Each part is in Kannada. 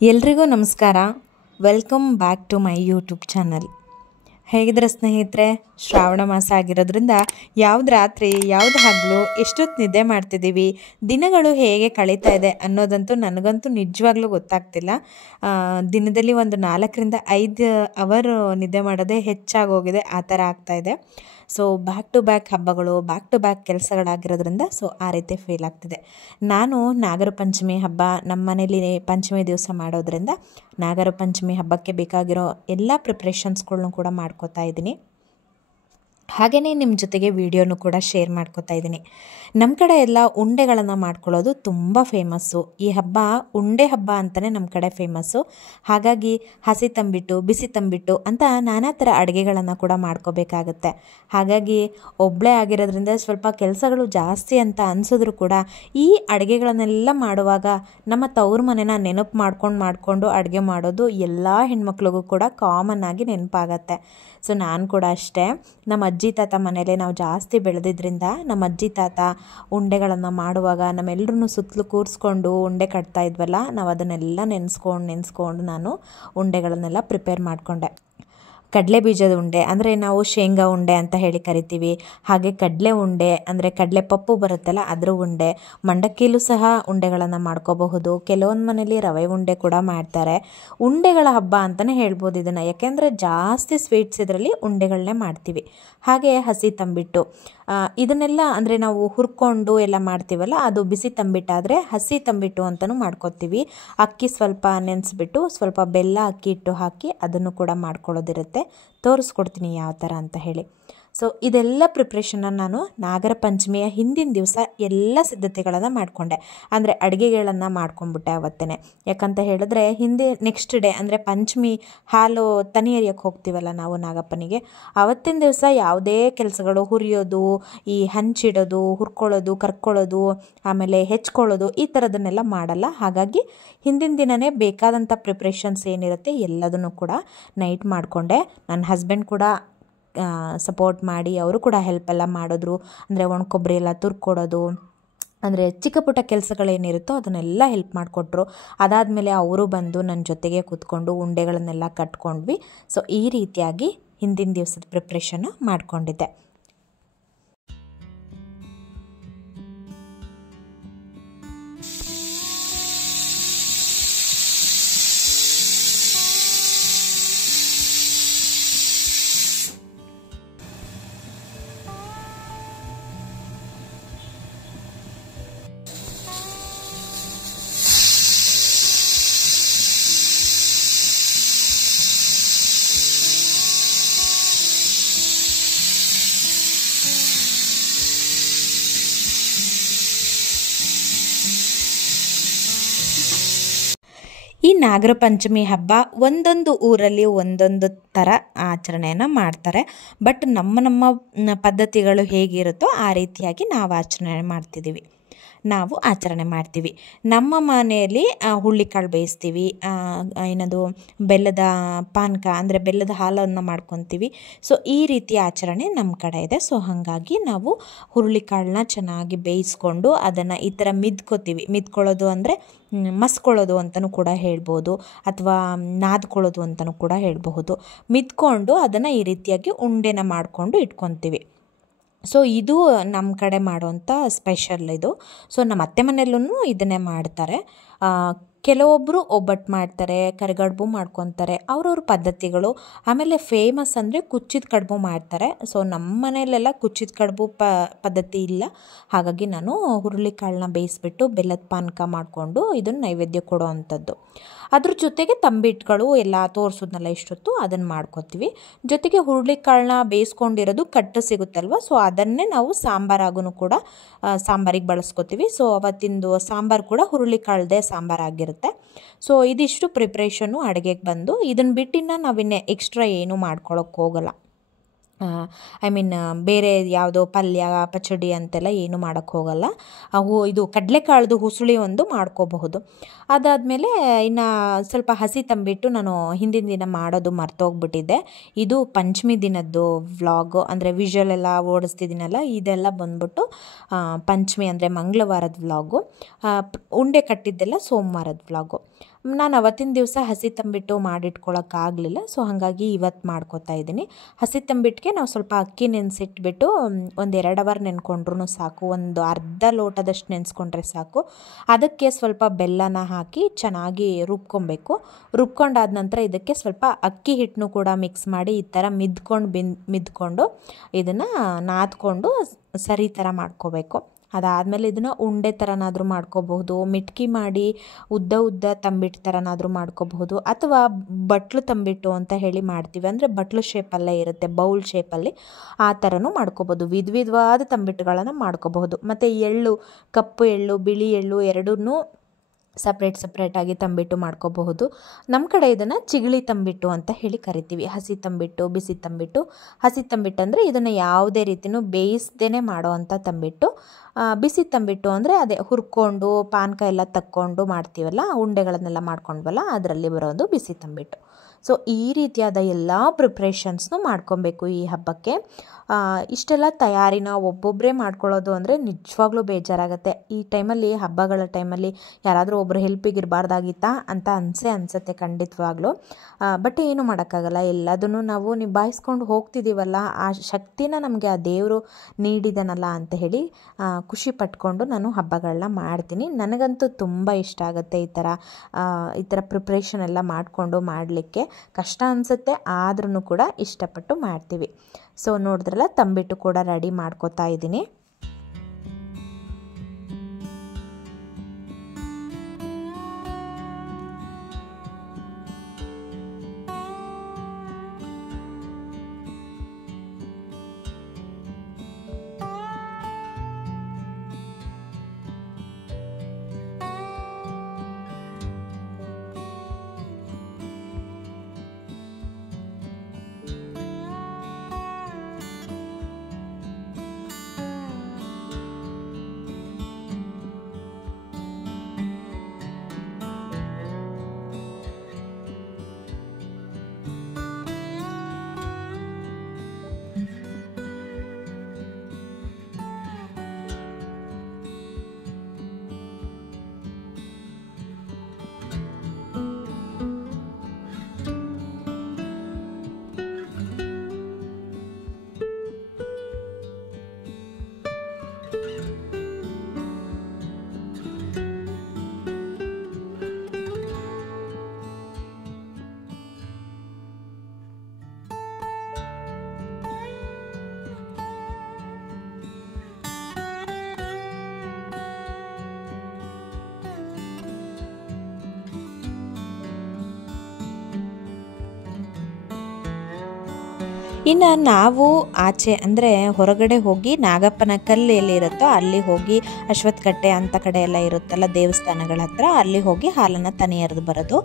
ಎಲ್ರಿಗೂ ನಮಸ್ಕಾರ. Welcome back to my YouTube channel. ಹೇಗಿದ್ರೆ ಸ್ನೇಹಿತರೆ, ಶ್ರಾವಣ ಮಾಸ ಆಗಿರೋದ್ರಿಂದ ಯಾವ್ದು ರಾತ್ರಿ ಯಾವ್ದು ಹಗಲು, ಎಷ್ಟೊತ್ತು ನಿದ್ದೆ ಮಾಡ್ತಿದ್ದೀವಿ, ದಿನಗಳು ಹೇಗೆ ಕಳೀತಾ ಇದೆ ಅನ್ನೋದಂತೂ ನನಗಂತೂ ನಿಜವಾಗ್ಲೂ ಗೊತ್ತಾಗ್ತಿಲ್ಲ. ದಿನದಲ್ಲಿ ಒಂದು 4ರಿಂದ 5 ಅವರ್ ನಿದ್ದೆ ಮಾಡೋದೇ ಹೆಚ್ಚಾಗೋಗಿದೆ, ಆ ಥರ ಆಗ್ತಾಯಿದೆ. ಸೊ ಬ್ಯಾಕ್ ಟು ಬ್ಯಾಕ್ ಹಬ್ಬಗಳು, ಬ್ಯಾಕ್ ಟು ಬ್ಯಾಕ್ ಕೆಲಸಗಳಾಗಿರೋದ್ರಿಂದ ಸೊ ಆ ರೀತಿ ಫೀಲ್ ಆಗ್ತಿದೆ. ನಾನು ನಾಗರ ಪಂಚಮಿ ಹಬ್ಬ ನಮ್ಮ ಮನೇಲಿ ಪಂಚಮಿ ದಿವಸ ಮಾಡೋದ್ರಿಂದ ನಾಗರ ಪಂಚಮಿ ಹಬ್ಬಕ್ಕೆ ಬೇಕಾಗಿರೋ ಎಲ್ಲ ಪ್ರಿಪ್ರೇಷನ್ಸ್ಗಳ್ನು ಕೂಡ ಮಾಡ್ಕೋತಾ ಇದ್ದೀನಿ. ಹಾಗೆಯೇ ನಿಮ್ಮ ಜೊತೆಗೆ ವಿಡಿಯೋನು ಕೂಡ ಶೇರ್ ಮಾಡ್ಕೋತಾ ಇದ್ದೀನಿ. ನಮ್ಮ ಕಡೆ ಎಲ್ಲ ಉಂಡೆಗಳನ್ನು ಮಾಡ್ಕೊಳ್ಳೋದು ತುಂಬ ಫೇಮಸ್ಸು. ಈ ಹಬ್ಬ ಉಂಡೆ ಹಬ್ಬ ಅಂತಲೇ ನಮ್ಮ ಕಡೆ ಫೇಮಸ್ಸು. ಹಾಗಾಗಿ ಹಸಿ ತಂಬಿಟ್ಟು, ಬಿಸಿ ತಂಬಿಟ್ಟು ಅಂತ ನಾನಾ ಥರ ಅಡುಗೆಗಳನ್ನು ಕೂಡ ಮಾಡ್ಕೋಬೇಕಾಗತ್ತೆ. ಹಾಗಾಗಿ ಒಬ್ಬಳೇ ಆಗಿರೋದ್ರಿಂದ ಸ್ವಲ್ಪ ಕೆಲಸಗಳು ಜಾಸ್ತಿ ಅಂತ ಅನಿಸಿದ್ರು ಕೂಡ ಈ ಅಡುಗೆಗಳನ್ನೆಲ್ಲ ಮಾಡುವಾಗ ನಮ್ಮ ತವ್ರ ಮನೆನ ನೆನಪು ಮಾಡಿಕೊಂಡು ಅಡುಗೆ ಮಾಡೋದು ಎಲ್ಲ ಹೆಣ್ಮಕ್ಳಿಗೂ ಕೂಡ ಕಾಮನ್ ಆಗಿ ನೆನಪಾಗತ್ತೆ. ಸೊ ನಾನು ಕೂಡ ಅಷ್ಟೇ, ನಮ್ಮ ಅಜ್ಜಿ ತಾತ ಮನೇಲೆ ನಾವು ಜಾಸ್ತಿ ಬೆಳೆದಿದ್ದರಿಂದ ನಮ್ಮ ಅಜ್ಜಿ ತಾತ ಉಂಡೆಗಳನ್ನು ಮಾಡುವಾಗ ನಮ್ಮೆಲ್ಲರೂ ಸುತ್ತಲೂ ಕೂರಿಸ್ಕೊಂಡು ಉಂಡೆ ಕಟ್ತಾ ಇದ್ವಲ್ಲ, ನಾವು ಅದನ್ನೆಲ್ಲ ನೆನೆಸ್ಕೊಂಡು ನಾನು ಉಂಡೆಗಳನ್ನೆಲ್ಲ ಪ್ರಿಪೇರ್ ಮಾಡಿಕೊಂಡೆ. ಕಡಲೆ ಬೀಜದ ಉಂಡೆ ಅಂದರೆ ನಾವು ಶೇಂಗಾ ಉಂಡೆ ಅಂತ ಹೇಳಿ ಕರಿತೀವಿ. ಹಾಗೆ ಕಡಲೆ ಉಂಡೆ ಅಂದರೆ ಕಡಲೆ ಪಪ್ಪು ಬರುತ್ತಲ್ಲ ಅದರ ಉಂಡೆ, ಮಂಡಕ್ಕಿಲೂ ಸಹ ಉಂಡೆಗಳನ್ನು ಮಾಡ್ಕೋಬಹುದು. ಕೆಲವೊಂದು ಮನೇಲಿ ರವೆ ಉಂಡೆ ಕೂಡ ಮಾಡ್ತಾರೆ. ಉಂಡೆಗಳ ಹಬ್ಬ ಅಂತಲೇ ಹೇಳ್ಬೋದು ಇದನ್ನು, ಯಾಕೆಂದರೆ ಜಾಸ್ತಿ ಸ್ವೀಟ್ಸ್ ಇದರಲ್ಲಿ ಉಂಡೆಗಳನ್ನೇ ಮಾಡ್ತೀವಿ. ಹಾಗೆ ಹಸಿ ತಂಬಿಟ್ಟು, ಇದನ್ನೆಲ್ಲ ಅಂದರೆ ನಾವು ಹುರ್ಕೊಂಡು ಎಲ್ಲ ಮಾಡ್ತೀವಲ್ಲ, ಅದು ಬಿಸಿ ತಂಬಿಟ್ಟಾದರೆ ಹಸಿ ತಂಬಿಟ್ಟು ಅಂತಲೂ ಮಾಡ್ಕೊತೀವಿ. ಅಕ್ಕಿ ಸ್ವಲ್ಪ ನೆನೆಸ್ಬಿಟ್ಟು ಸ್ವಲ್ಪ ಬೆಲ್ಲ ಅಕ್ಕಿ ಹಿಟ್ಟು ಹಾಕಿ ಅದನ್ನು ಕೂಡ ಮಾಡ್ಕೊಳ್ಳೋದಿರುತ್ತೆ. ತೋರಿಸ್ಕೊಡ್ತೀನಿ ಯಾವ ಥರ ಅಂತ ಹೇಳಿ. ಸೊ ಇದೆಲ್ಲ ಪ್ರಿಪ್ರೇಷನನ್ನು ನಾನು ನಾಗರ ಪಂಚಮಿಯ ಹಿಂದಿನ ದಿವಸ ಎಲ್ಲ ಸಿದ್ಧತೆಗಳನ್ನು ಮಾಡಿಕೊಂಡೆ. ಅಂದರೆ ಅಡುಗೆಗಳನ್ನು ಮಾಡ್ಕೊಂಡ್ಬಿಟ್ಟೆ ಅವತ್ತೇ. ಯಾಕಂತ ಹೇಳಿದ್ರೆ ನೆಕ್ಸ್ಟ್ ಡೇ ಅಂದರೆ ಪಂಚಮಿ ಹಾಲು ತನಿ ಎರಿಯೋಕ್ಕೆ ಹೋಗ್ತೀವಲ್ಲ ನಾವು ನಾಗಪ್ಪನಿಗೆ, ಅವತ್ತಿನ ದಿವಸ ಯಾವುದೇ ಕೆಲಸಗಳು, ಹುರಿಯೋದು, ಈ ಹಂಚಿಡೋದು, ಹುರ್ಕೊಳ್ಳೋದು, ಕರ್ಕೊಳ್ಳೋದು, ಆಮೇಲೆ ಹೆಚ್ಕೊಳ್ಳೋದು ಈ ಥರದನ್ನೆಲ್ಲ ಮಾಡಲ್ಲ. ಹಾಗಾಗಿ ಹಿಂದಿನ ದಿನವೇ ಬೇಕಾದಂಥ ಪ್ರಿಪ್ರೇಷನ್ಸ್ ಏನಿರುತ್ತೆ ಎಲ್ಲದನ್ನು ಕೂಡ ನೈಟ್ ಮಾಡಿಕೊಂಡೆ. ನನ್ನ ಹಸ್ಬೆಂಡ್ ಕೂಡ ಸಪೋರ್ಟ್ ಮಾಡಿ ಅವರು ಕೂಡ ಹೆಲ್ಪೆಲ್ಲ ಮಾಡಿದ್ರು. ಅಂದರೆ ಒಣಕೊಬ್ಬರಿ ಎಲ್ಲ ತುರ್ಕೊಡೋದು, ಅಂದರೆ ಚಿಕ್ಕ ಪುಟ್ಟ ಕೆಲಸಗಳೇನಿರುತ್ತೋ ಅದನ್ನೆಲ್ಲ ಹೆಲ್ಪ್ ಮಾಡಿಕೊಟ್ರು. ಅದಾದಮೇಲೆ ಅವರು ಬಂದು ನನ್ನ ಜೊತೆಗೆ ಕೂತ್ಕೊಂಡು ಉಂಡೆಗಳನ್ನೆಲ್ಲ ಕಟ್ಕೊಂಡ್ವಿ. ಸೊ ಈ ರೀತಿಯಾಗಿ ಹಿಂದಿನ ದಿವಸದ ಪ್ರಿಪ್ರೇಷನ್ನು ಮಾಡಿಕೊಂಡಿದ್ದೆ. ಈ ನಾಗರ ಪಂಚಮಿ ಹಬ್ಬ ಒಂದೊಂದು ಊರಲ್ಲಿ ಒಂದೊಂದು ಥರ ಆಚರಣೆಯನ್ನು ಮಾಡ್ತಾರೆ. ಬಟ್ ನಮ್ಮ ಪದ್ಧತಿಗಳು ಹೇಗಿರುತ್ತೋ ಆ ರೀತಿಯಾಗಿ ನಾವು ಆಚರಣೆ ಮಾಡ್ತೀವಿ. ನಮ್ಮ ಮನೆಯಲ್ಲಿ ಹುಳ್ಳಿಕಾಳು ಬೇಯಿಸ್ತೀವಿ, ಏನದು ಬೆಲ್ಲದ ಪಾನಕ ಅಂದರೆ ಬೆಲ್ಲದ ಹಾಲನ್ನು ಮಾಡ್ಕೊತೀವಿ. ಸೊ ಈ ರೀತಿಯ ಆಚರಣೆ ನಮ್ಮ ಕಡೆ ಇದೆ. ಸೊ ಹಾಗಾಗಿ ನಾವು ಹುರುಳಿಕಾಳನ್ನ ಚೆನ್ನಾಗಿ ಬೇಯಿಸ್ಕೊಂಡು ಅದನ್ನು ಈ ಥರ ಮಿದ್ಕೊಳ್ಳೋದು ಅಂದರೆ ಮಸ್ಕೊಳ್ಳೋದು ಅಂತಲೂ ಕೂಡ ಹೇಳ್ಬೋದು, ಅಥವಾ ನಾದ್ಕೊಳ್ಳೋದು ಅಂತಲೂ ಕೂಡ ಹೇಳಬಹುದು. ಮಿದ್ಕೊಂಡು ಅದನ್ನು ಈ ರೀತಿಯಾಗಿ ಉಂಡೆನ ಮಾಡಿಕೊಂಡು ಇಟ್ಕೊತೀವಿ. ಸೊ ಇದು ನಮ್ಮ ಕಡೆ ಮಾಡುವಂಥ ಸ್ಪೆಷಲ್ ಇದು. ಸೊ ನಮ್ಮ ಅತ್ತೆ ಮನೆಯಲ್ಲೂ ಇದನ್ನೇ ಮಾಡ್ತಾರೆ. ಕೆಲವೊಬ್ಬರು ಒಬ್ಬಟ್ಟು ಮಾಡ್ತಾರೆ, ಕರಿಗಡುಬು ಮಾಡ್ಕೊತಾರೆ, ಅವ್ರವ್ರ ಪದ್ಧತಿಗಳು. ಆಮೇಲೆ ಫೇಮಸ್ ಅಂದರೆ ಕುಚ್ಚಿದ ಕಡುಬು ಮಾಡ್ತಾರೆ. ಸೊ ನಮ್ಮ ಮನೆಯಲ್ಲೆಲ್ಲ ಕುಚ್ಚಿದ ಕಡುಬು ಪದ್ಧತಿ ಇಲ್ಲ. ಹಾಗಾಗಿ ನಾನು ಹುರುಳಿಕಾಳನ್ನ ಬೇಯಿಸ್ಬಿಟ್ಟು ಬೆಲ್ಲದ ಪಾನಕ ಮಾಡಿಕೊಂಡು ಇದನ್ನು ನೈವೇದ್ಯ ಕೊಡೋ ಅಂಥದ್ದು. ಅದ್ರ ಜೊತೆಗೆ ತಂಬಿಟ್ಟುಗಳು ಎಲ್ಲ ತೋರಿಸೋದ್ನಲ್ಲ ಇಷ್ಟೊತ್ತು ಅದನ್ನು ಮಾಡ್ಕೊತೀವಿ. ಜೊತೆಗೆ ಹುರುಳಿಕಾಳನ್ನ ಬೇಯಿಸ್ಕೊಂಡಿರೋದು ಕಟ್ಟು ಸಿಗುತ್ತಲ್ವ, ಸೊ ಅದನ್ನೇ ನಾವು ಸಾಂಬಾರಾಗೂ ಕೂಡ ಸಾಂಬಾರಿಗೆ ಬಳಸ್ಕೊತೀವಿ. ಸೊ ಅವತ್ತಿಂದು ಸಾಂಬಾರು ಕೂಡ ಹುರುಳಿಕಾಳದೇ ಸಾಂಬಾರಾಗಿರುತ್ತೆ. ಸೊ ಇದಿಷ್ಟು ಪ್ರಿಪ್ರೇಷನ್ನು ಅಡುಗೆಗೆ ಬಂದು. ಇದನ್ನು ಬಿಟ್ಟಿನ ನಾವಿನ್ನೇ ಎಕ್ಸ್ಟ್ರಾ ಏನೂ ಮಾಡ್ಕೊಳ್ಳೋಕ್ಕೆ ಹೋಗಲ್ಲ. ಬೇರೆ ಯಾವುದೋ ಪಲ್ಯ ಪಚಡಿ ಅಂತೆಲ್ಲ ಏನು ಮಾಡೋಕ್ಕೆ ಹೋಗಲ್ಲ. ಇದು ಕಡಲೆಕಾಳ್ದು ಹುಸುಳಿ ಒಂದು ಮಾಡ್ಕೋಬಹುದು. ಅದಾದಮೇಲೆ ಇನ್ನು ಸ್ವಲ್ಪ ಹಸಿ ತಂಬಿಟ್ಟು ನಾನು ಹಿಂದಿನ ದಿನ ಮಾಡೋದು ಮರ್ತೋಗ್ಬಿಟ್ಟಿದ್ದೆ. ಇದು ಪಂಚಮಿ ದಿನದ್ದು ವ್ಲಾಗು, ಅಂದರೆ ವಿಷುವಲ್ ಎಲ್ಲ ಓಡಿಸ್ತಿದ್ದೀನಲ್ಲ, ಇದೆಲ್ಲ ಬಂದ್ಬಿಟ್ಟು ಪಂಚಮಿ ಅಂದರೆ ಮಂಗಳವಾರದ ವ್ಲಾಗು. ಉಂಡೆ ಕಟ್ಟಿದ್ದೆಲ್ಲ ಸೋಮವಾರದ ವ್ಲಾಗು. ನಾನು ಅವತ್ತಿನ ದಿವಸ ಹಸಿ ತಂಬಿಟ್ಟು ಮಾಡಿಟ್ಕೊಳ್ಳೋಕ್ಕಾಗಲಿಲ್ಲ. ಸೊ ಹಾಗಾಗಿ ಇವತ್ತು ಮಾಡ್ಕೋತಾ ಇದ್ದೀನಿ. ಹಸಿ ತಂಬಿಟ್ಟಿಗೆ ನಾವು ಸ್ವಲ್ಪ ಅಕ್ಕಿ ನೆನೆಸಿಟ್ಬಿಟ್ಟು ಒಂದು 2 ಅವರ್ ನೆನ್ಕೊಂಡ್ರೂ ಸಾಕು. ಒಂದು ಅರ್ಧ ಲೋಟದಷ್ಟು ನೆನೆಸ್ಕೊಂಡ್ರೆ ಸಾಕು. ಅದಕ್ಕೆ ಸ್ವಲ್ಪ ಬೆಲ್ಲನ ಹಾಕಿ ಚೆನ್ನಾಗಿ ರುಬ್ಕೊಬೇಕು. ರುಬ್ಕೊಂಡಾದ ನಂತರ ಇದಕ್ಕೆ ಸ್ವಲ್ಪ ಅಕ್ಕಿ ಹಿಟ್ಟನ್ನು ಕೂಡ ಮಿಕ್ಸ್ ಮಾಡಿ ಈ ಥರ ಮಿದ್ಕೊಂಡು ಇದನ್ನು ನಾದ್ಕೊಂಡು ಸರಿ ಥರ ಮಾಡ್ಕೋಬೇಕು. ಅದಾದಮೇಲೆ ಇದನ್ನು ಉಂಡೆ ಥರನಾದರೂ ಮಾಡ್ಕೋಬಹುದು, ಮಿಟ್ಕಿ ಮಾಡಿ ಉದ್ದ ತಂಬಿಟ್ಟು ಥರನಾದರೂ ಮಾಡ್ಕೋಬಹುದು, ಅಥವಾ ಬಟ್ಲು ತಂಬಿಟ್ಟು ಅಂತ ಹೇಳಿ ಮಾಡ್ತೀವಿ. ಅಂದರೆ ಬಟ್ಲು ಶೇಪಲ್ಲೇ ಇರುತ್ತೆ, ಬೌಲ್ ಶೇಪಲ್ಲಿ, ಆ ಥರನೂ ಮಾಡ್ಕೋಬೋದು. ವಿಧವಾದ ತಂಬಿಟ್ಟುಗಳನ್ನು ಮಾಡ್ಕೋಬಹುದು. ಮತ್ತು ಎಳ್ಳು, ಕಪ್ಪು ಎಳ್ಳು, ಬಿಳಿ ಎಳ್ಳು ಎರಡನ್ನೂ ಸಪ್ರೇಟಾಗಿ ತಂಬಿಟ್ಟು ಮಾಡ್ಕೋಬಹುದು. ನಮ್ಮ ಕಡೆ ಇದನ್ನು ಚಿಗಳಿ ತಂಬಿಟ್ಟು ಅಂತ ಹೇಳಿ ಕರಿತೀವಿ. ಹಸಿ ತಂಬಿಟ್ಟು, ಬಿಸಿ ತಂಬಿಟ್ಟು. ಹಸಿ ತಂಬಿಟ್ಟು ಅಂದರೆ ಇದನ್ನು ಯಾವುದೇ ರೀತಿಯೂ ಬೇಯಿಸ್ದೇ ಮಾಡೋ ಅಂಥ ತಂಬಿಟ್ಟು. ಬಿಸಿ ತಂಬಿಟ್ಟು ಅಂದರೆ ಅದೇ ಹುರ್ಕೊಂಡು ಪಾನಕ ಎಲ್ಲ ತಕ್ಕೊಂಡು ಮಾಡ್ತೀವಲ್ಲ, ಉಂಡೆಗಳನ್ನೆಲ್ಲ ಮಾಡ್ಕೊಂಡ್ವಲ್ಲ, ಅದರಲ್ಲಿ ಬರೋದು ಬಿಸಿ ತಂಬಿಟ್ಟು. ಸೊ ಈ ರೀತಿಯಾದ ಎಲ್ಲ ಪ್ರಿಪ್ರೇಷನ್ಸ್ನು ಮಾಡ್ಕೊಬೇಕು ಈ ಹಬ್ಬಕ್ಕೆ. ಇಷ್ಟೆಲ್ಲ ತಯಾರಿನ ಒಬ್ಬೊಬ್ಬರೇ ಮಾಡ್ಕೊಳ್ಳೋದು ಅಂದರೆ ನಿಜವಾಗ್ಲೂ ಬೇಜಾರಾಗುತ್ತೆ. ಈ ಟೈಮಲ್ಲಿ, ಹಬ್ಬಗಳ ಟೈಮಲ್ಲಿ ಯಾರಾದರೂ ಒಬ್ಬರು ಹೆಲ್ಪಿಗೆ ಇರಬಾರ್ದಾಗಿತ್ತಾ ಅಂತ ಅನಿಸುತ್ತೆ ಖಂಡಿತವಾಗ್ಲೂ. ಬಟ್ ಏನು ಮಾಡೋಕ್ಕಾಗಲ್ಲ, ಎಲ್ಲದನ್ನು ನಾವು ನಿಭಾಯಿಸ್ಕೊಂಡು ಹೋಗ್ತಿದ್ದೀವಲ್ಲ, ಆ ಶಕ್ತಿನ ನಮಗೆ ಆ ದೇವರು ನೀಡಿದನಲ್ಲ ಅಂತ ಹೇಳಿ ಖುಷಿ ಪಟ್ಕೊಂಡು ನಾನು ಹಬ್ಬಗಳನ್ನ ಮಾಡ್ತೀನಿ. ನನಗಂತೂ ತುಂಬ ಇಷ್ಟ ಆಗುತ್ತೆ ಈ ಥರ ಪ್ರಿಪ್ರೇಷನ್ ಎಲ್ಲ ಮಾಡಿಕೊಂಡು ಮಾಡಲಿಕ್ಕೆ. ಕಷ್ಟ ಅನಿಸುತ್ತೆ, ಆದ್ರೂ ಕೂಡ ಇಷ್ಟಪಟ್ಟು ಮಾಡ್ತೀವಿ. ಸೊ ನೋಡಿದ್ರಲ್ಲ, ತಂಬಿಟ್ಟು ಕೂಡ ರೆಡಿ ಮಾಡ್ಕೋತಾ ಇದ್ದೀನಿ. ಇನ್ನು ನಾವು ಆಚೆ ಅಂದರೆ ಹೊರಗಡೆ ಹೋಗಿ ನಾಗಪ್ಪನ ಕಲ್ಲು ಎಲ್ಲಿರುತ್ತೋ ಅಲ್ಲಿ ಹೋಗಿ, ಅಶ್ವತ್ಥಕಟ್ಟೆ ಅಂಥ ಕಡೆ ಎಲ್ಲ ಇರುತ್ತಲ್ಲ ದೇವಸ್ಥಾನಗಳ ಹತ್ರ, ಅಲ್ಲಿ ಹೋಗಿ ಹಾಲನ್ನು ತನಿ ಎರೆದು ಬರೋದು.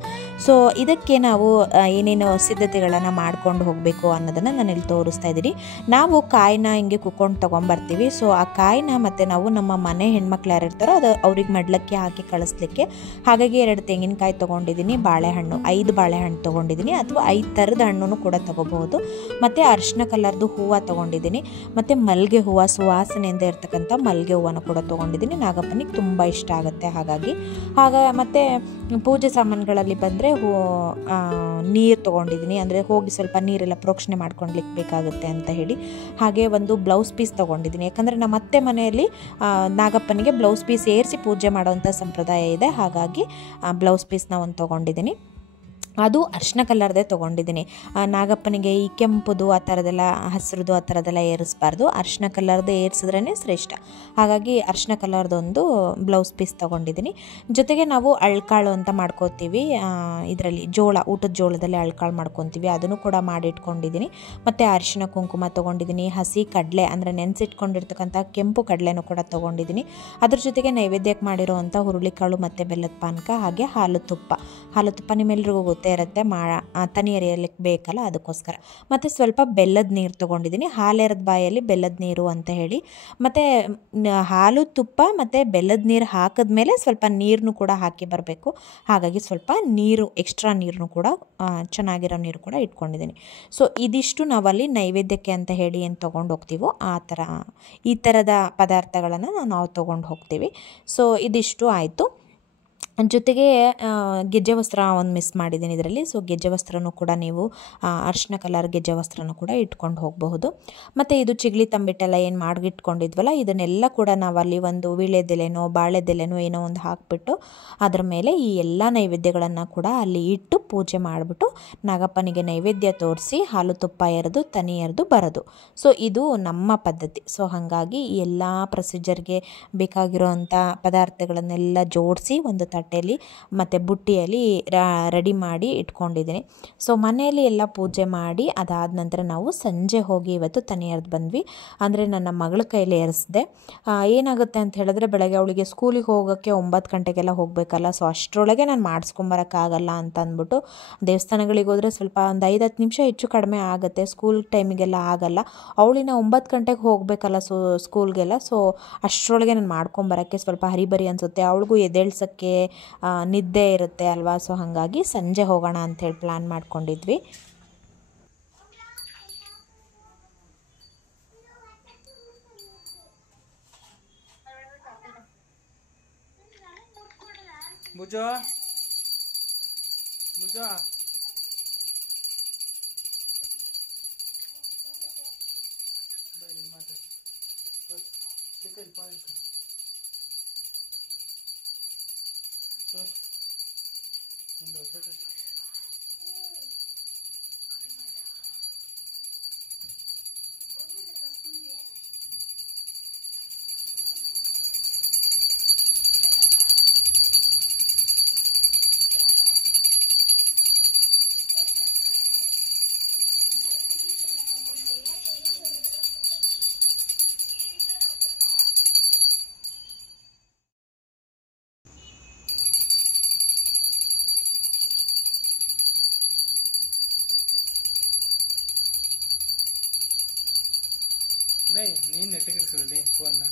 ಸೊ ಇದಕ್ಕೆ ನಾವು ಏನೇನು ಸಿದ್ಧತೆಗಳನ್ನು ಮಾಡ್ಕೊಂಡು ಹೋಗಬೇಕು ಅನ್ನೋದನ್ನು ನಾನು ಇಲ್ಲಿ ತೋರಿಸ್ತಾ ಇದ್ದೀನಿ. ನಾವು ಕಾಯಿನ ಹಿಂಗೆ ಕುಕ್ಕೊಂಡು ತೊಗೊಂಬರ್ತೀವಿ. ಸೊ ಆ ಕಾಯಿನ ಮತ್ತು ನಾವು ನಮ್ಮ ಮನೆ ಹೆಣ್ಮಕ್ಳು ಯಾರು ಇರ್ತಾರೋ ಅದು ಅವ್ರಿಗೆ ಮಡ್ಲಕ್ಕೆ ಹಾಕಿ ಕಳಿಸ್ಲಿಕ್ಕೆ. ಹಾಗಾಗಿ 2 ತೆಂಗಿನಕಾಯಿ ತೊಗೊಂಡಿದ್ದೀನಿ, ಬಾಳೆಹಣ್ಣು 5 ಬಾಳೆಹಣ್ಣು ತೊಗೊಂಡಿದ್ದೀನಿ, ಅಥವಾ 5 ಥರದ ಹಣ್ಣು ಕೂಡ ತೊಗೋಬಹುದು. ಮತ್ತು ಅರಿಶಿನ ಕಲರ್ದು ಹೂವು ತೊಗೊಂಡಿದ್ದೀನಿ, ಮತ್ತು ಮಲ್ಲಿಗೆ ಹೂವು, ಸುವಾಸನೆಯಿಂದ ಇರ್ತಕ್ಕಂಥ ಮಲ್ಲಿಗೆ ಹೂವನ್ನು ಕೂಡ ತೊಗೊಂಡಿದ್ದೀನಿ. ನಾಗಪ್ಪನಿಗೆ ತುಂಬ ಇಷ್ಟ ಆಗುತ್ತೆ ಹಾಗಾಗಿ. ಮತ್ತು ಪೂಜೆ ಸಾಮಾನುಗಳಲ್ಲಿ ಬಂದರೆ ನೀರು ತೊಗೊಂಡಿದ್ದೀನಿ, ಅಂದರೆ ಹೋಗಿ ಸ್ವಲ್ಪ ನೀರೆಲ್ಲ ಪ್ರೋಕ್ಷಣೆ ಮಾಡ್ಕೊಳ್ಲಿಕ್ಕೆ ಬೇಕಾಗುತ್ತೆ ಅಂತ ಹೇಳಿ. ಹಾಗೆ ಒಂದು ಬ್ಲೌಸ್ ಪೀಸ್ ತೊಗೊಂಡಿದ್ದೀನಿ, ಯಾಕಂದರೆ ನಮ್ಮ ಅತ್ತೆ ಮನೆಯಲ್ಲಿ ನಾಗಪ್ಪನಿಗೆ ಬ್ಲೌಸ್ ಪೀಸ್ ಏರಿಸಿ ಪೂಜೆ ಮಾಡೋವಂಥ ಸಂಪ್ರದಾಯ ಇದೆ. ಹಾಗಾಗಿ ಬ್ಲೌಸ್ ಪೀಸ್ನ ಒಂದು ತೊಗೊಂಡಿದ್ದೀನಿ. ಅದು ಅರಿಶಿನ ಕಲರ್ದೇ ತೊಗೊಂಡಿದ್ದೀನಿ. ನಾಗಪ್ಪನಿಗೆ ಈ ಕೆಂಪುದು ಆ ಥರದ್ದೆಲ್ಲ, ಹಸಿರುದು ಆ ಥರದ್ದೆಲ್ಲ ಏರಿಸಬಾರ್ದು, ಅರಿಶಿನ ಕಲರ್ದು ಏರಿಸಿದ್ರೇ ಶ್ರೇಷ್ಠ. ಹಾಗಾಗಿ ಅರಿಶಿನ ಕಲರ್ದೊಂದು ಬ್ಲೌಸ್ ಪೀಸ್ ತೊಗೊಂಡಿದ್ದೀನಿ. ಜೊತೆಗೆ ನಾವು ಅಳ್ಕಾಳು ಅಂತ ಮಾಡ್ಕೋತೀವಿ, ಇದರಲ್ಲಿ ಊಟದ ಜೋಳದಲ್ಲಿ ಅಳ್ಕಾಳು ಮಾಡ್ಕೊತೀವಿ, ಅದನ್ನು ಕೂಡ ಮಾಡಿಟ್ಕೊಂಡಿದ್ದೀನಿ. ಮತ್ತು ಅರಿಶಿನ ಕುಂಕುಮ ತೊಗೊಂಡಿದ್ದೀನಿ. ಹಸಿ ಕಡಲೆ ಅಂದರೆ ನೆನೆಸಿಟ್ಕೊಂಡಿರ್ತಕ್ಕಂಥ ಕೆಂಪು ಕಡಲೆನೂ ಕೂಡ ತೊಗೊಂಡಿದ್ದೀನಿ. ಅದ್ರ ಜೊತೆಗೆ ನೈವೇದ್ಯಕ್ಕೆ ಮಾಡಿರೋವಂಥ ಹುರುಳಿಕಾಳು ಮತ್ತು ಬೆಲ್ಲದ ಪಾನಕ, ಹಾಗೆ ಹಾಲು ತುಪ್ಪ ನಿಮ್ಮೆಲ್ರಿಗೂ ಗೊತ್ತೇ ಇರುತ್ತೆ, ತನಿ ಎರೆಯಲಿಕ್ಕೆ ಬೇಕಲ್ಲ ಅದಕ್ಕೋಸ್ಕರ. ಮತ್ತು ಸ್ವಲ್ಪ ಬೆಲ್ಲದ ನೀರು ತೊಗೊಂಡಿದ್ದೀನಿ, ಹಾಲೆರದ ಬಾಯಲ್ಲಿ ಬೆಲ್ಲದ ನೀರು ಅಂತ ಹೇಳಿ. ಮತ್ತು ಹಾಲು ತುಪ್ಪ ಮತ್ತು ಬೆಲ್ಲದ ನೀರು ಹಾಕಿದ್ಮೇಲೆ ಸ್ವಲ್ಪ ನೀರನ್ನು ಕೂಡ ಹಾಕಿ ಬರಬೇಕು. ಹಾಗಾಗಿ ಸ್ವಲ್ಪ ನೀರು, ಎಕ್ಸ್ಟ್ರಾ ನೀರನ್ನು ಕೂಡ, ಚೆನ್ನಾಗಿರೋ ನೀರು ಕೂಡ ಇಟ್ಕೊಂಡಿದ್ದೀನಿ. ಸೊ ಇದಿಷ್ಟು ನಾವಲ್ಲಿ ನೈವೇದ್ಯಕ್ಕೆ ಅಂತ ಹೇಳಿ ಏನು ತೊಗೊಂಡು ಹೋಗ್ತೀವೋ ಈ ಥರದ ಪದಾರ್ಥಗಳನ್ನು ನಾವು ತೊಗೊಂಡು ಹೋಗ್ತೀವಿ. ಸೊ ಇದಿಷ್ಟು ಆಯಿತು. ಜೊತೆಗೆ ಗೆಜ್ಜೆ ವಸ್ತ್ರ ಒಂದು ಮಿಸ್ ಮಾಡಿದ್ದೀನಿ ಇದರಲ್ಲಿ. ಸೊ ಗೆಜ್ಜೆ ವಸ್ತ್ರನೂ ಕೂಡ ನೀವು ಅರಿಶಿನ ಕಲರ್ ಗೆಜ್ಜೆ ವಸ್ತ್ರನೂ ಕೂಡ ಇಟ್ಕೊಂಡು ಹೋಗಬಹುದು. ಮತ್ತು ಇದು ಚಿಗಳಿ ತಂಬಿಟ್ಟೆಲ್ಲ ಏನು ಮಾಡಿಟ್ಕೊಂಡಿದ್ವಲ್ಲ, ಇದನ್ನೆಲ್ಲ ಕೂಡ ನಾವಲ್ಲಿ ಒಂದು ವೀಳ್ಯದೆಲೆನೋ ಬಾಳೆದೆಲೆನೋ ಏನೋ ಒಂದು ಹಾಕಿಬಿಟ್ಟು ಅದರ ಮೇಲೆ ಈ ಎಲ್ಲ ನೈವೇದ್ಯಗಳನ್ನು ಕೂಡ ಅಲ್ಲಿ ಇಟ್ಟು ಪೂಜೆ ಮಾಡಿಬಿಟ್ಟು ನಾಗಪ್ಪನಿಗೆ ನೈವೇದ್ಯ ತೋರಿಸಿ ಹಾಲು ತುಪ್ಪ ಎರೆದು ತನಿ ಎರೆದು ಬರೋದು. ಸೊ ಇದು ನಮ್ಮ ಪದ್ಧತಿ. ಸೊ ಹಾಗಾಗಿ ಈ ಎಲ್ಲ ಪ್ರೊಸೀಜರ್ಗೆ ಬೇಕಾಗಿರೋವಂಥ ಪದಾರ್ಥಗಳನ್ನೆಲ್ಲ ಜೋಡಿಸಿ ಒಂದು ತಟ್ಟೆಯಲ್ಲಿ ಮತ್ತು ಬುಟ್ಟಿಯಲ್ಲಿ ರೆಡಿ ಮಾಡಿ ಇಟ್ಕೊಂಡಿದ್ದೀನಿ. ಸೊ ಮನೆಯಲ್ಲಿ ಎಲ್ಲ ಪೂಜೆ ಮಾಡಿ ಅದಾದ ನಂತರ ನಾವು ಸಂಜೆ ಹೋಗಿ ಇವತ್ತು ತನಿ ಎರೆದು ಬಂದ್ವಿ. ಅಂದರೆ ನನ್ನ ಮಗಳ ಕೈಯಲ್ಲಿ ಎರೆಸಿದೆ. ಏನಾಗುತ್ತೆ ಅಂತ ಹೇಳಿದ್ರೆ, ಬೆಳಗ್ಗೆ ಅವಳಿಗೆ ಸ್ಕೂಲಿಗೆ ಹೋಗೋಕ್ಕೆ 9 ಗಂಟೆಗೆಲ್ಲ ಹೋಗಬೇಕಲ್ಲ. ಸೊ ಅಷ್ಟರೊಳಗೆ ನಾನು ಮಾಡಿಸ್ಕೊಂಬರೋಕ್ಕಾಗಲ್ಲ ಅಂತ ಅಂದ್ಬಿಟ್ಟು ದೇವಸ್ಥಾನಗಳಿಗೆ ಹೋದರೆ ಸ್ವಲ್ಪ ಒಂದು 5-10 ನಿಮಿಷ ಹೆಚ್ಚು ಕಡಿಮೆ ಆಗುತ್ತೆ, ಸ್ಕೂಲ್ ಟೈಮಿಗೆಲ್ಲ ಆಗಲ್ಲ. ಅವಳಿನ 9 ಗಂಟೆಗೆ ಹೋಗಬೇಕಲ್ಲ ಸ್ಕೂಲ್ಗೆಲ್ಲ. ಸೊ ಅಷ್ಟರೊಳಗೆ ನಾನು ಮಾಡ್ಕೊಂಬರೋಕ್ಕೆ ಸ್ವಲ್ಪ ಹರಿಬರಿ ಅನಿಸುತ್ತೆ, ಅವಳಿಗೂ ಎದ್ದೇಳ್ಸೋಕ್ಕೆ ನಿದ್ದೆ ಇರುತ್ತೆ ಅಲ್ವಾ. ಸೊ ಹಾಗಾಗಿ ಸಂಜೆ ಹೋಗೋಣ ಅಂಥೇಳಿ ಪ್ಲ್ಯಾನ್ ಮಾಡ್ಕೊಂಡಿದ್ವಿ. ಮುಜೋ ಮುಜೋ ನೀನು ನೆಟ್ಟಗಿರ್ಕೊಳ್ಳಿ ಫೋನ್ನ.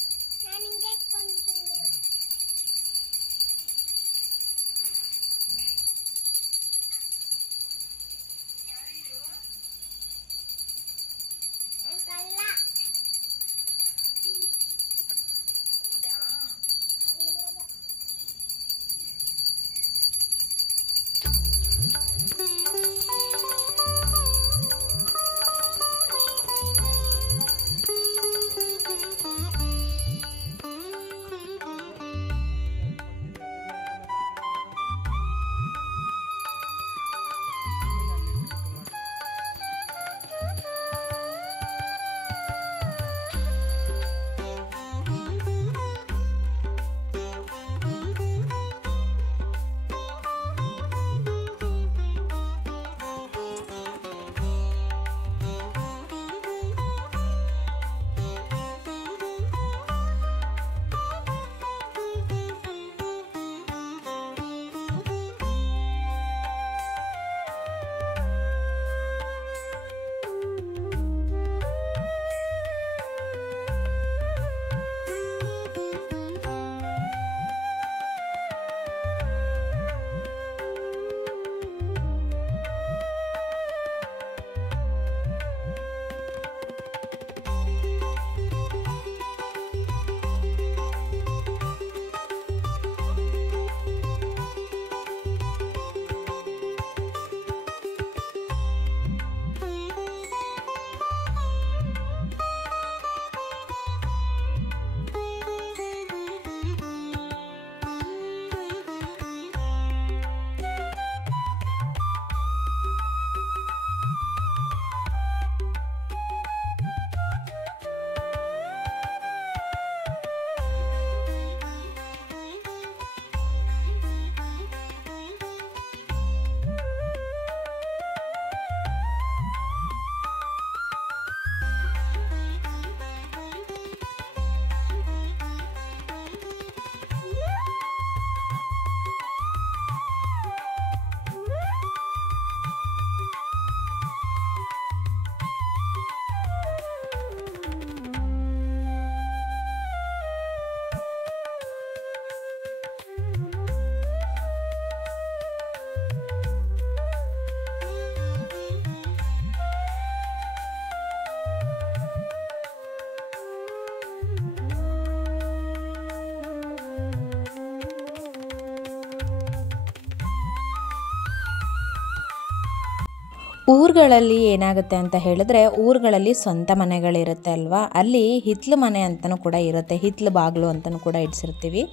ಊರುಗಳಲ್ಲಿ ಏನಾಗುತ್ತೆ ಅಂತ ಹೇಳಿದ್ರೆ, ಊರುಗಳಲ್ಲಿ ಸ್ವಂತ ಮನೆಗಳಿರುತ್ತೆ ಅಲ್ವಾ, ಅಲ್ಲಿ ಹಿತ್ತಲು ಮನೆ ಅಂತಲೂ ಕೂಡ ಇರುತ್ತೆ, ಹಿತ್ತಲು ಬಾಗಿಲು ಅಂತಲೂ ಕೂಡ ಇಡಿಸಿರ್ತೀವಿ.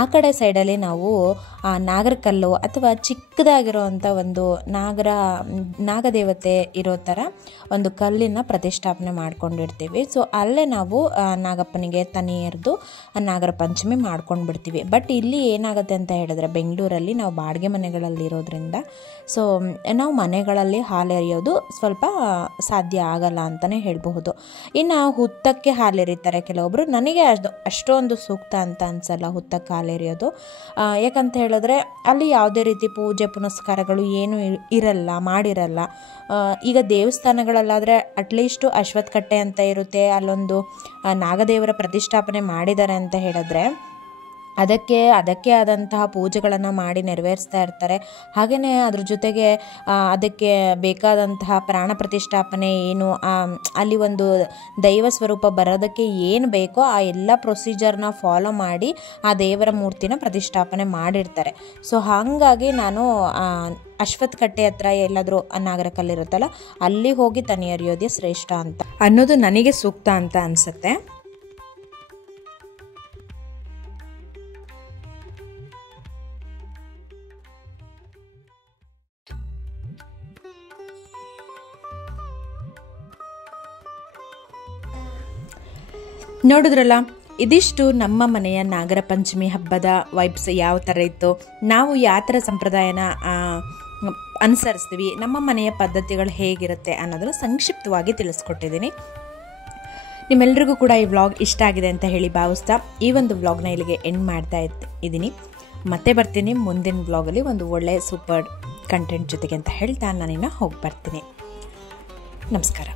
ಆ ಕಡೆ ಸೈಡಲ್ಲಿ ನಾವು ನಾಗರಕಲ್ಲು ಅಥವಾ ಚಿಕ್ಕದಾಗಿರೋವಂಥ ಒಂದು ನಾಗದೇವತೆ ಇರೋ ಥರ ಒಂದು ಕಲ್ಲಿನ ಪ್ರತಿಷ್ಠಾಪನೆ ಮಾಡ್ಕೊಂಡಿರ್ತೀವಿ. ಸೊ ಅಲ್ಲೇ ನಾವು ನಾಗಪ್ಪನಿಗೆ ತನಿ ಎರೆದು ನಾಗರ ಪಂಚಮಿ ಮಾಡ್ಕೊಂಡು ಬಿಡ್ತೀವಿ. ಬಟ್ ಇಲ್ಲಿ ಏನಾಗುತ್ತೆ ಅಂತ ಹೇಳಿದ್ರೆ, ಬೆಂಗಳೂರಲ್ಲಿ ನಾವು ಬಾಡಿಗೆ ಮನೆಗಳಲ್ಲಿ ಇರೋದ್ರಿಂದ ಸೊ ನಾವು ಮನೆಗಳಲ್ಲಿ ಹಾಲೆರೆಯೋದು ಸ್ವಲ್ಪ ಸಾಧ್ಯ ಆಗಲ್ಲ ಅಂತಲೇ ಹೇಳಬಹುದು. ಇನ್ನು ಹುತ್ತಕ್ಕೆ ಹಾಲೆರೀತಾರೆ ಕೆಲವೊಬ್ಬರು. ನನಗೆ ಅಷ್ಟೊಂದು ಸೂಕ್ತ ಅಂತ ಅನಿಸಲ್ಲ ಹುತ್ತಕ್ಕೆ ಹಾಲೆರೆಯೋದು. ಯಾಕಂತ ಹೇಳಿದ್ರೆ ಅಲ್ಲಿ ಯಾವುದೇ ರೀತಿ ಪೂಜೆ ಪುನಸ್ಕಾರಗಳು ಏನೂ ಮಾಡಿರಲ್ಲ. ಈಗ ದೇವಸ್ಥಾನಗಳಲ್ಲಾದರೆ ಅಟ್ಲೀಸ್ಟು ಅಶ್ವತ್ಥ ಕಟ್ಟೆ ಅಂತ ಇರುತ್ತೆ, ಅಲ್ಲೊಂದು ನಾಗದೇವರ ಪ್ರತಿಷ್ಠಾಪನೆ ಮಾಡಿದ್ದಾರೆ ಅಂತ ಹೇಳಿದ್ರೆ ಅದಕ್ಕೆ ಆದಂತಹ ಪೂಜೆಗಳನ್ನು ಮಾಡಿ ನೆರವೇರಿಸ್ತಾ ಇರ್ತಾರೆ. ಹಾಗೆಯೇ ಅದ್ರ ಜೊತೆಗೆ ಅದಕ್ಕೆ ಬೇಕಾದಂತಹ ಪ್ರಾಣ ಪ್ರತಿಷ್ಠಾಪನೆ ಏನು, ಅಲ್ಲಿ ಒಂದು ದೈವ ಸ್ವರೂಪ ಬರೋದಕ್ಕೆ ಏನು ಬೇಕೋ ಆ ಎಲ್ಲ ಪ್ರೊಸೀಜರ್ನ ಫಾಲೋ ಮಾಡಿ ಆ ದೇವರ ಮೂರ್ತಿನ ಪ್ರತಿಷ್ಠಾಪನೆ ಮಾಡಿರ್ತಾರೆ. ಸೊ ಹಾಗಾಗಿ ನಾನು ಅಶ್ವತ್ಥ ಕಟ್ಟೆ ಹತ್ರ ಎಲ್ಲಾದರೂ ನಾಗರಕಲ್ಲಿರುತ್ತಲ್ಲ, ಅಲ್ಲಿ ಹೋಗಿ ತನಿ ಎರೆಯೋದೇ ಶ್ರೇಷ್ಠ ಅಂತ ಅನ್ನೋದು ನನಗೆ ಸೂಕ್ತ ಅಂತ ಅನಿಸುತ್ತೆ. ನೋಡಿದ್ರಲ್ಲ, ಇದಿಷ್ಟು ನಮ್ಮ ಮನೆಯ ನಾಗರ ಪಂಚಮಿ ಹಬ್ಬದ ವೈಬ್ಸ್ ಯಾವ ಥರ ಇತ್ತು, ನಾವು ಯಾವ ಥರ ಸಂಪ್ರದಾಯನ ಅನುಸರಿಸ್ತೀವಿ, ನಮ್ಮ ಮನೆಯ ಪದ್ಧತಿಗಳು ಹೇಗಿರುತ್ತೆ ಅನ್ನೋದನ್ನು ಸಂಕ್ಷಿಪ್ತವಾಗಿ ತಿಳಿಸ್ಕೊಟ್ಟಿದ್ದೀನಿ. ನಿಮ್ಮೆಲ್ರಿಗೂ ಕೂಡ ಈ ವ್ಲಾಗ್ ಇಷ್ಟ ಆಗಿದೆ ಅಂತ ಹೇಳಿ ಭಾವಿಸ್ತಾ ಈ ಒಂದು ವ್ಲಾಗ್ನ ಇಲ್ಲಿಗೆ ಎಂಡ್ ಮಾಡ್ತಾ ಇದ್ದೀನಿ. ಮತ್ತೆ ಬರ್ತೀನಿ ಮುಂದಿನ ವ್ಲಾಗಲ್ಲಿ ಒಂದು ಒಳ್ಳೆಯ ಸೂಪರ್ ಕಂಟೆಂಟ್ ಜೊತೆಗೆ ಅಂತ ಹೇಳ್ತಾ ನಾನಿನ್ನು ಹೋಗಿ ಬರ್ತೀನಿ. ನಮಸ್ಕಾರ.